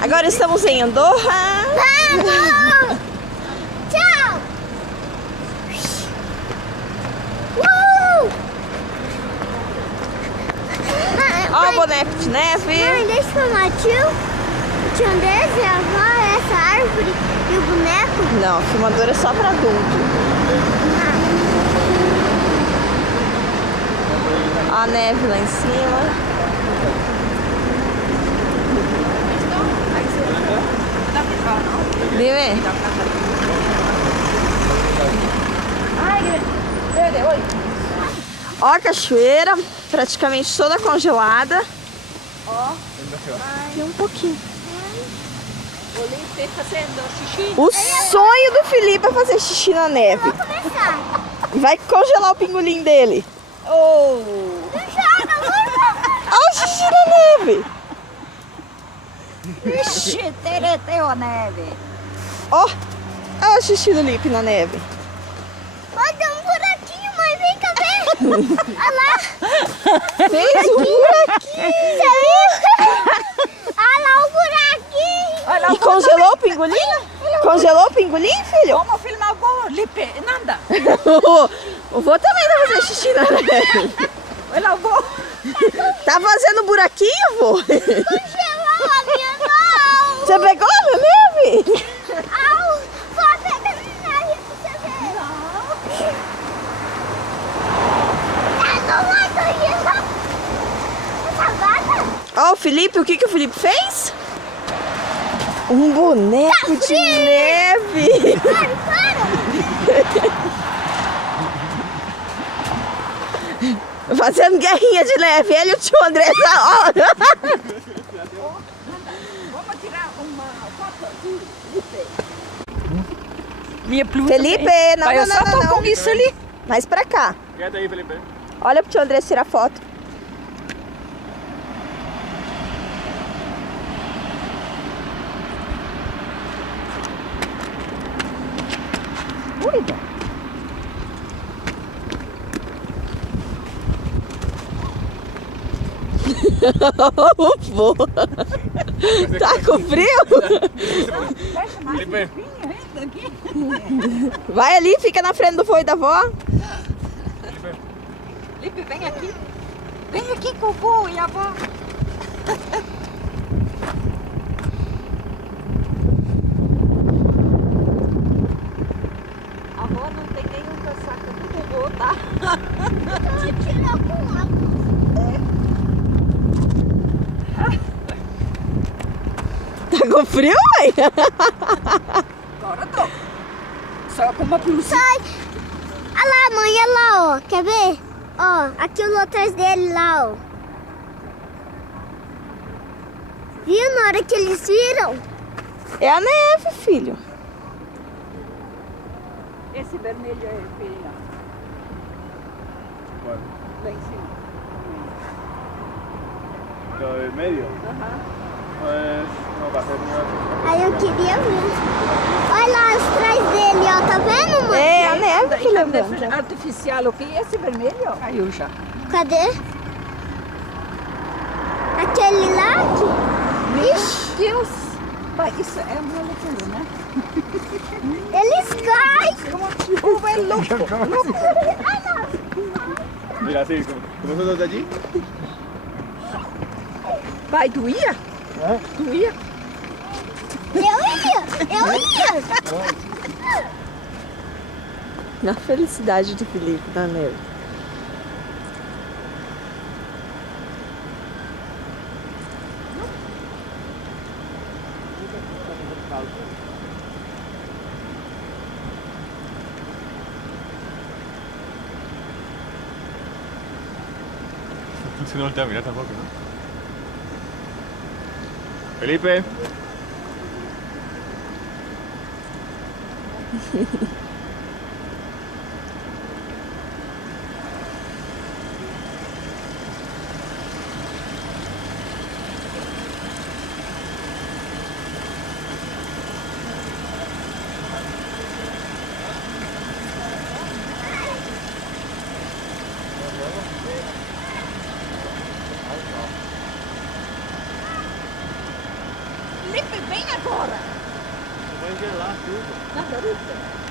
Agora estamos em Andorra. Vamos! Tchau! Ó o boneco de neve. Mãe, deixa eu filmar o tio Andrés e a avó, essa árvore e o boneco. Não, a filmadora é só para adulto. Ó a neve lá em cima. Dime. Ó a cachoeira, praticamente toda congelada. Ó, e um pouquinho. O sonho do Felipe é fazer xixi na neve. Vou começar. Vai congelar o pingolim dele. Não joga, não. Olha o xixi na neve. Ixi, tereteu a neve. Ó, olha o xixi do Lipe na neve. Olha, tem um buraquinho, mãe, vem cá ver. Olha lá. Fez um buraquinho. Você viu? Olha lá o buraquinho. Olha, E congelou o pingolim? Congelou o pingolim, filho? vamos filmar o vô, Lipe, nada. O vô também vai fazer xixi na neve. Olha o vô. Tá fazendo buraquinho, vô? Congelou a minha mão. Você pegou na neve? Au, só pega na neve pra você ver. Não vai cair essa vaca. Ó, o Felipe, o que o Felipe fez? Um boneco de neve. Fazendo guerrinha de neve. Ele e o tio André. Ó. Vamos tirar uma foto de Lipe. Minha blusa. Felipe, não, Vai, não, eu só não, tô não. com isso ali. Mais pra cá. Quédate aí, Felipe. Olha pro tio André tirar foto. Cuida. Vô. Tá com frio? Deixa mais Lipe. limpinho ainda aqui. Vai ali, fica na frente do vô e da avó. Lipe, vem aqui. Vem aqui com o vô e a avó. A avó não tem nenhum casaco do vô, tá? Você tirou com água. Tá com frio, mãe? Agora tô. Só com uma blusa. Sai. Olha lá, mãe, olha lá, ó. Quer ver? Ó, aquilo atrás dele lá, ó. Viu na hora que eles viram? É a neve, filho. Esse vermelho é feio. ¿Cuál? Lá em cima. Lo del medio. Aham. Pues no, para hacer una... Aí eu queria ver. Olha lá atrás dele, ó. Tá vendo, mãe? É a neve que Isso é levanta. artificial, o que é esse vermelho? Caiu já. Cadê? Aquele lá? Ixi, Deus! Pai, isso é uma loucura, né? eles caem. O é louco. Mira, así, como nosotros de allí. Pai, doía? ¿Eh? Doía? Eu ia. Na felicidade do Felipe na neve. Se no voltea a mirar tampoco, ¿no? Felipe. Felipe, vem agora! Vai gelar tudo. Nada, Rita.